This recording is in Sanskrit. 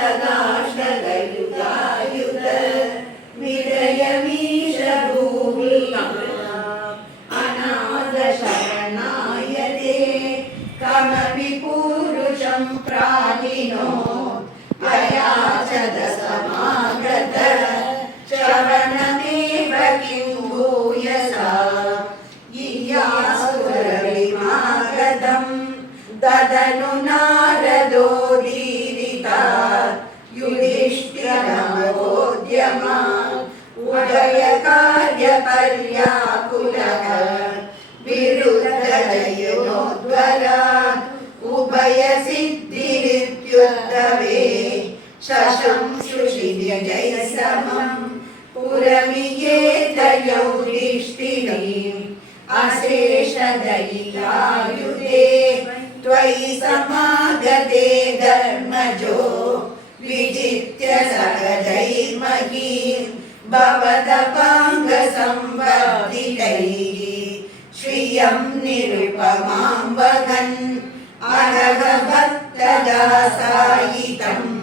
सदाष्टकयुगायुध विजयमीश भूमि अनाथ शरणाय ते कमपि पूरुषं प्राणिनो अयाचत समागत श्रवणमेव किं भूयसा इयासुरविमागतं ददनु नारदोदीरिता युधिष्ठिरमहोद्यमा उभयकार्यपर्याकुलः विरुद्धजयोद्वरा उभयसिद्धिरित्युद्धवे शशंसुषिजयसमं पुरमियेत युधिष्ठिरीम् अशेषदयितायुधे त्वयि समागते धर्मजो विजित्य सहजैर्महीं भवदपाङ्गसंवर्धितैः श्रियं निरुपमां वहन् अरहभक्तदासायितम्